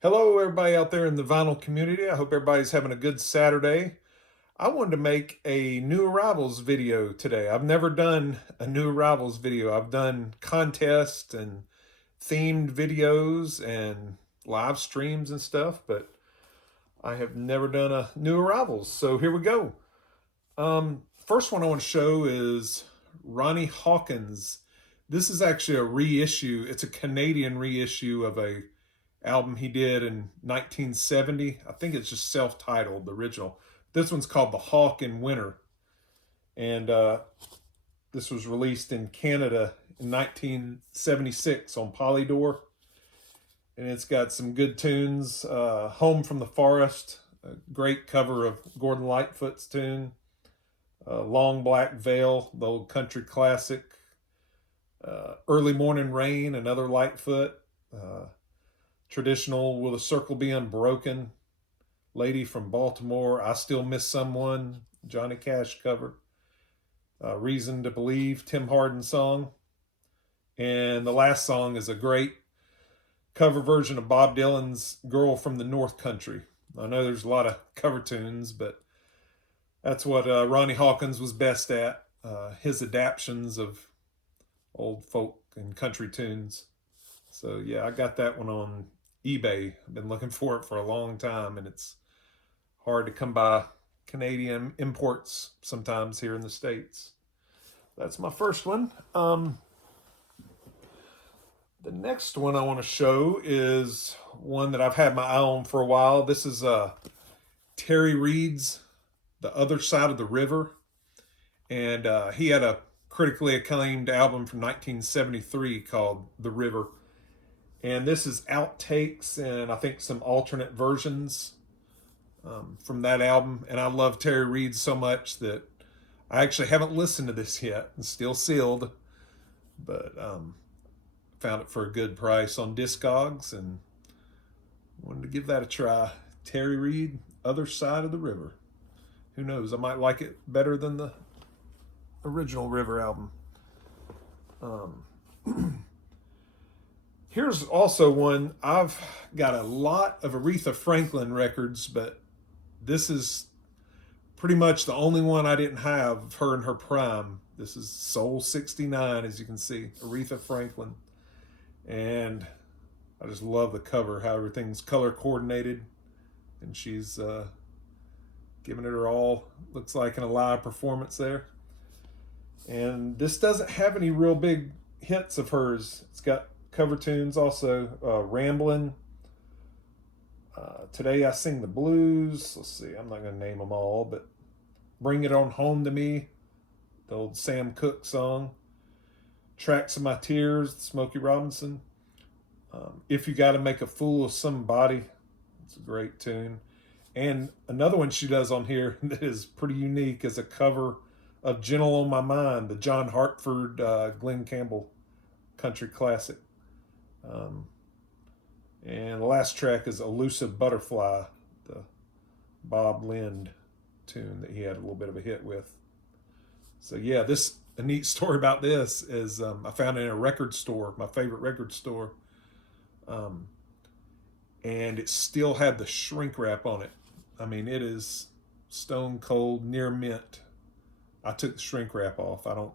Hello, everybody out there in the vinyl community. I hope everybody's having a good Saturday. I wanted to make a new arrivals video today. I've never done a new arrivals video. I've done contests and themed videos and live streams and stuff, but I have never done a new arrivals. So here we go. First one I want to show is Ronnie Hawkins. This is actually a reissue. It's a Canadian reissue of a album he did in 1970. I think it's just self-titled, the original. This one's called The Hawk in Winter. And this was released in Canada in 1976 on Polydor. And it's got some good tunes. Home from the Forest, a great cover of Gordon Lightfoot's tune. Long Black Veil, the old country classic. Early Morning Rain, another Lightfoot. Traditional Will the Circle Be Unbroken, Lady from Baltimore, I Still Miss Someone, Johnny Cash cover, Reason to Believe, Tim Hardin song. And the last song is a great cover version of Bob Dylan's Girl from the North Country. I know there's a lot of cover tunes, but that's what Ronnie Hawkins was best at, his adaptions of old folk and country tunes. So yeah, I got that one on eBay. I've been looking for it for a long time, and it's hard to come by Canadian imports sometimes here in the States. That's my first one. The next one I want to show is one that I've had my eye on for a while. This is Terry Reid's The Other Side of the River. And he had a critically acclaimed album from 1973 called The River. And this is outtakes and I think some alternate versions from that album. And I love Terry Reid so much that I actually haven't listened to this yet. It's still sealed, but found it for a good price on Discogs and wanted to give that a try. Terry Reid, Other Side of the River. Who knows? I might like it better than the original River album. Here's also one. I've got a lot of Aretha Franklin records, but this is pretty much the only one I didn't have of her in her prime. This is Soul 69, as you can see, Aretha Franklin. And I just love the cover, how everything's color coordinated. And she's giving it her all, looks like in a live performance there. And this doesn't have any real big hits of hers. It's got cover tunes also, Ramblin', Today I Sing the Blues. Let's see, I'm not going to name them all, but Bring It On Home to Me, the old Sam Cooke song. Tracks of My Tears, Smokey Robinson. If You Gotta Make a Fool of Somebody, it's a great tune. And another one she does on here that is pretty unique is a cover of Gentle on My Mind, the John Hartford, Glenn Campbell country classic. And the last track is Elusive Butterfly, the Bob Lind tune that he had a little bit of a hit with. So yeah, a neat story about this is I found it in a record store, my favorite record store, and it still had the shrink wrap on it. I mean, it is stone cold, near mint. I took the shrink wrap off. I don't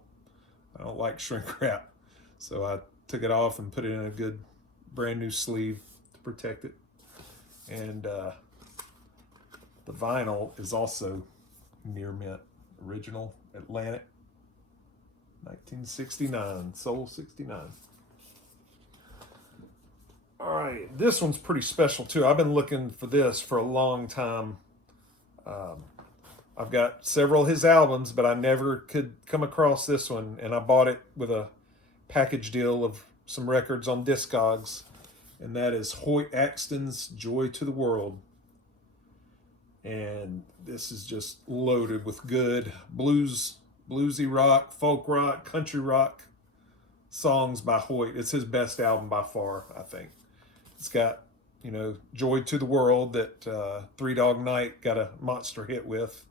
like shrink wrap, so I took it off and put it in a good brand new sleeve to protect it. And the vinyl is also near mint, original Atlantic, 1969, Soul 69. All right, this one's pretty special too. I've been looking for this for a long time. I've got several of his albums, but I never could come across this one, and I bought it with a package deal of some records on Discogs, and that is Hoyt Axton's Joy to the World. And this is just loaded with good bluesy rock, folk rock, country rock songs by Hoyt. It's his best album by far, I think. It's got, Joy to the World that Three Dog Night got a monster hit with.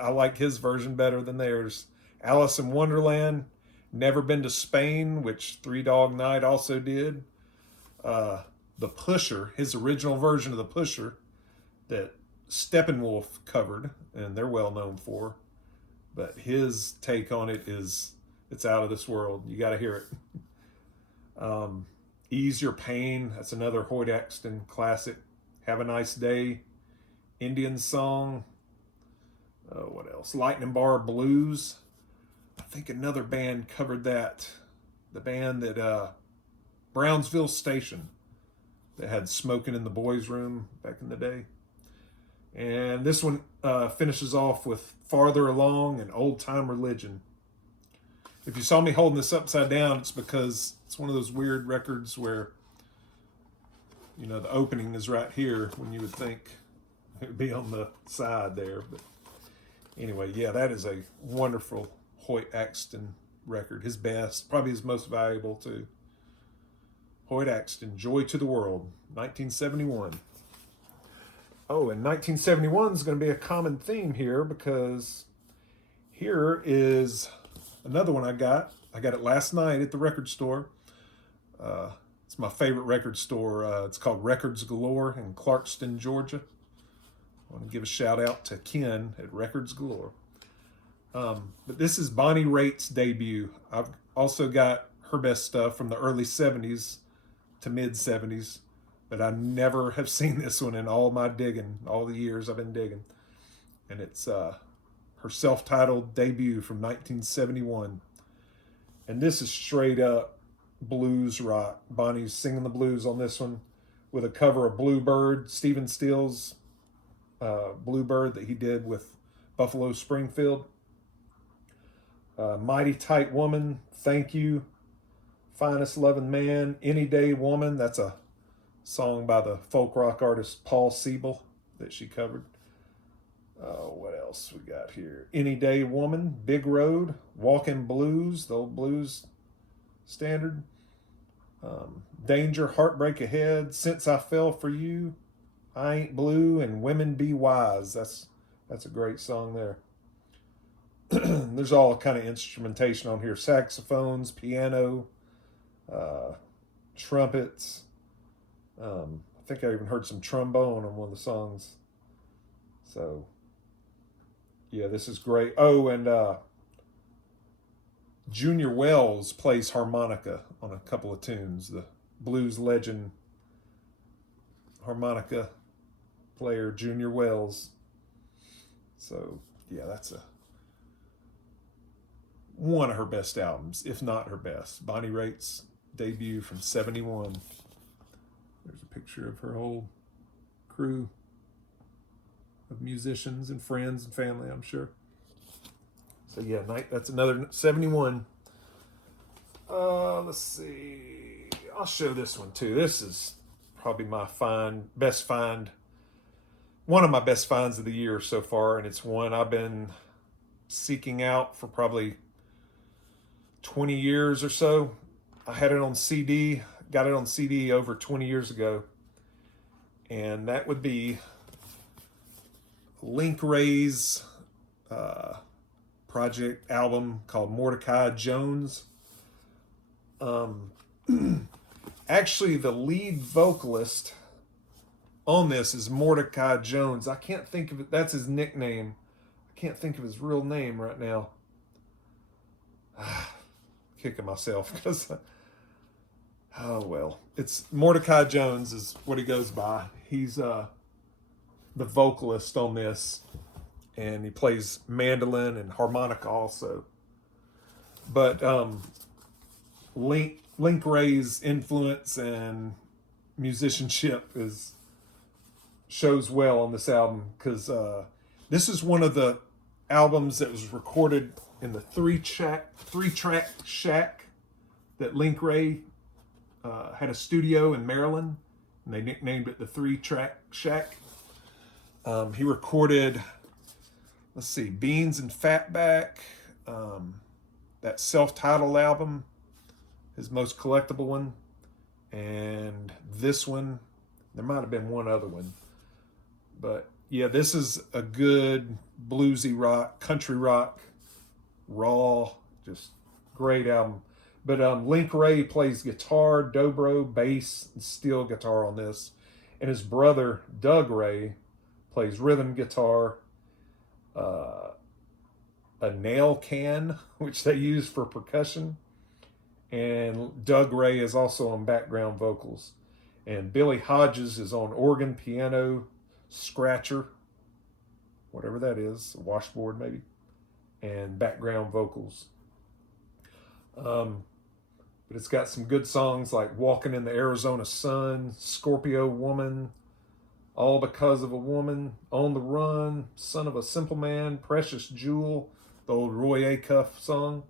I like his version better than theirs. Alice in Wonderland, Never Been to Spain, which Three Dog Night also did. The Pusher, his original version of The Pusher that Steppenwolf covered, and they're well known for. But his take on it it's out of this world. You got to hear it. Ease Your Pain, that's another Hoyt Axton classic. Have a Nice Day, Indian Song. What else? Lightning Bar Blues. I think another band covered that. The band that Brownsville Station that had Smoking in the Boys' Room back in the day. And this one finishes off with Farther Along and Old Time Religion. If you saw me holding this upside down, it's because it's one of those weird records where, you know, the opening is right here when you would think it would be on the side there. But anyway, yeah, that is a wonderful Hoyt Axton record. His best, probably his most valuable too. Hoyt Axton, Joy to the World, 1971. Oh, and 1971 is going to be a common theme here because here is another one I got. I got it last night at the record store. It's my favorite record store. It's called Records Galore in Clarkston, Georgia. I want to give a shout out to Ken at Records Galore. But this is Bonnie Rait's debut. I've also got her best stuff from the early 70s to mid 70s. But I never have seen this one in all my digging, all the years I've been digging. And it's her self-titled debut from 1971. And this is straight up blues rock. Bonnie's singing the blues on this one with a cover of Bluebird, Stephen Stills' Bluebird that he did with Buffalo Springfield. Mighty Tight Woman, Thank You, Finest Loving Man, Any Day Woman. That's a song by the folk rock artist Paul Siebel that she covered. What else we got here? Any Day Woman, Big Road, Walking Blues, the old blues standard. Danger, Heartbreak Ahead, Since I Fell for You, I Ain't Blue, and Women Be Wise. That's a great song there. There's all kind of instrumentation on here. Saxophones, piano, trumpets. I think I even heard some trombone on one of the songs. So, yeah, this is great. Oh, and Junior Wells plays harmonica on a couple of tunes. The blues legend harmonica player, Junior Wells. So, yeah, that's one of her best albums, if not her best. Bonnie Rait's debut from 71. There's a picture of her whole crew of musicians and friends and family, I'm sure. So yeah, that's another 71. Let's see. I'll show this one too. This is probably my best find. One of my best finds of the year so far, and it's one I've been seeking out for probably 20 years or so. I had it on CD, got it on CD over 20 years ago, and that would be Link Wray's project album called Mordecai Jones. Actually, the lead vocalist on this is Mordecai Jones. I can't think of it. That's his nickname. I can't think of his real name right now. Kicking myself because, oh well. It's Mordecai Jones is what he goes by. He's the vocalist on this, and he plays mandolin and harmonica also. But Link Wray's influence and musicianship shows well on this album because this is one of the albums that was recorded in the three-track shack that Link Wray had a studio in Maryland, and they nicknamed it the Three-Track Shack. He recorded, let's see, Beans and Fatback, that self-titled album, his most collectible one, and this one. There might have been one other one, but yeah, this is a good bluesy rock, country rock, raw, just great album. But Link Ray plays guitar, dobro, bass, and steel guitar on this. And his brother, Doug Ray, plays rhythm guitar, uh, a nail can, which they use for percussion. And Doug Ray is also on background vocals. And Billy Hodges is on organ, piano, scratcher, whatever that is, a washboard maybe, and background vocals. But it's got some good songs like Walking in the Arizona Sun, Scorpio Woman, All Because of a Woman, On the Run, Son of a Simple Man, Precious Jewel, the old Roy Acuff song,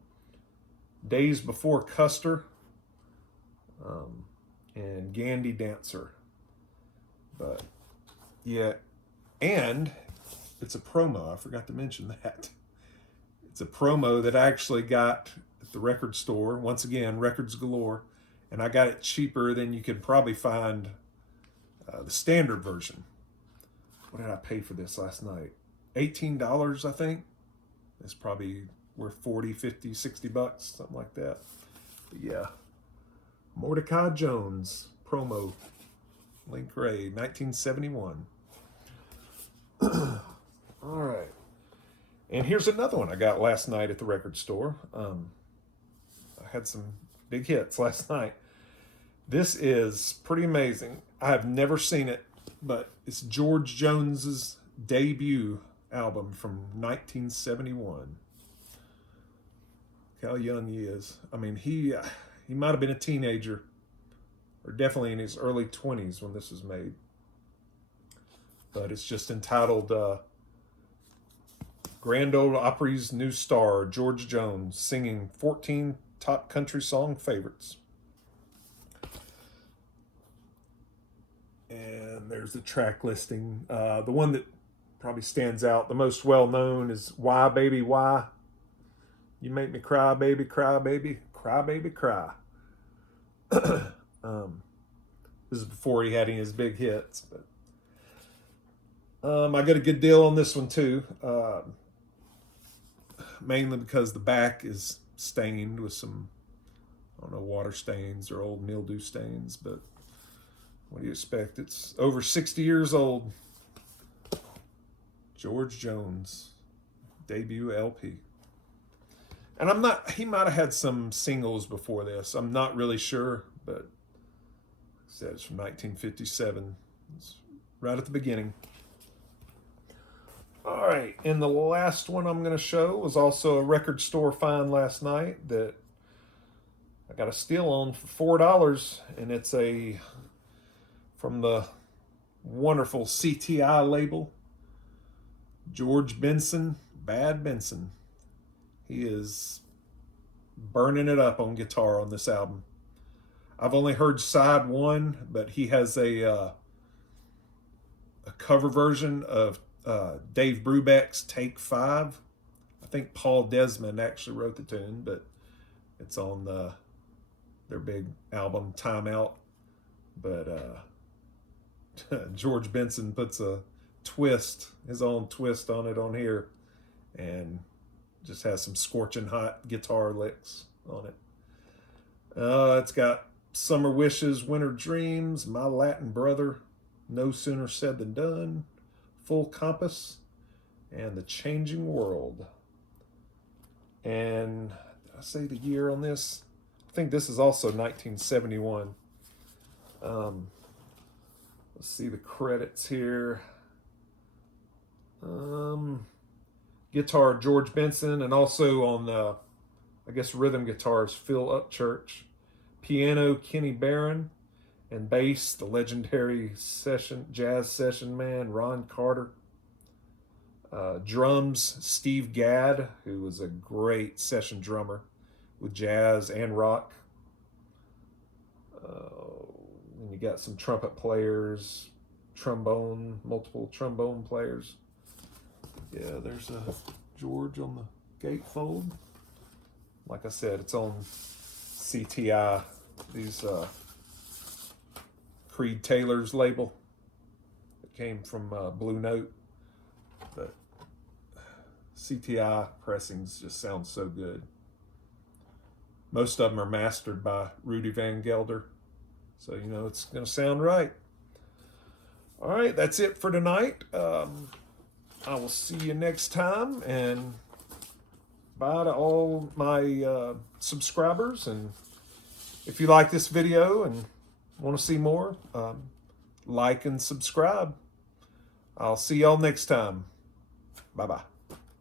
Days Before Custer, and Gandy Dancer. But yeah, and it's a promo. I forgot to mention that. It's a promo that I actually got at the record store. Once again, records galore. And I got it cheaper than you could probably find the standard version. What did I pay for this last night? $18, I think. It's probably worth 40, 50, 60 bucks, something like that. But yeah. Mordecai Jones promo. Link Ray, 1971. All right. And here's another one I got last night at the record store. I had some big hits last night. This is pretty amazing. I've never seen it, but it's George Jones's debut album from 1971. Look how young he is. I mean, he might have been a teenager, or definitely in his early 20s when this was made. But it's just entitled Grand Ole Opry's New Star, George Jones, singing 14 top country song favorites. And there's the track listing. The one that probably stands out, the most well-known, is Why, Baby, Why? You make me cry, baby, cry, baby, cry, baby, cry. This is before he had any of his big hits. But I got a good deal on this one too. Mainly because the back is stained with some, I don't know, water stains or old mildew stains, but what do you expect? It's over 60 years old. George Jones, debut LP. And he might have had some singles before this. I'm not really sure, but like I said, it's from 1957. It's right at the beginning. All right, and the last one I'm going to show was also a record store find last night that I got a steal on for $4, and it's from the wonderful CTI label, George Benson, Bad Benson. He is burning it up on guitar on this album. I've only heard side one, but he has a cover version of Dave Brubeck's Take 5. I think Paul Desmond actually wrote the tune, but it's on their big album Time Out. But George Benson puts his own twist on it on here, and just has some scorching hot guitar licks on it. It's got Summer Wishes, Winter Dreams, My Latin Brother, No Sooner Said Than Done, Full Compass, and The Changing World. And did I say the year on this? I think this is also 1971. Let's see the credits here. Guitar, George Benson, and also on I guess rhythm guitars, Phil Upchurch. Piano, Kenny Barron, and bass, the legendary jazz session man, Ron Carter. Drums, Steve Gadd, who was a great session drummer with jazz and rock. And you got some trumpet players, multiple trombone players. Yeah, there's a George on the gatefold. Like I said, it's on CTI, these Creed Taylor's label. It came from Blue Note. But CTI pressings just sound so good. Most of them are mastered by Rudy Van Gelder. So, you know, it's going to sound right. All right, that's it for tonight. I will see you next time, and bye to all my subscribers. And if you like this video and want to see more, like and subscribe. I'll see y'all next time. Bye-bye.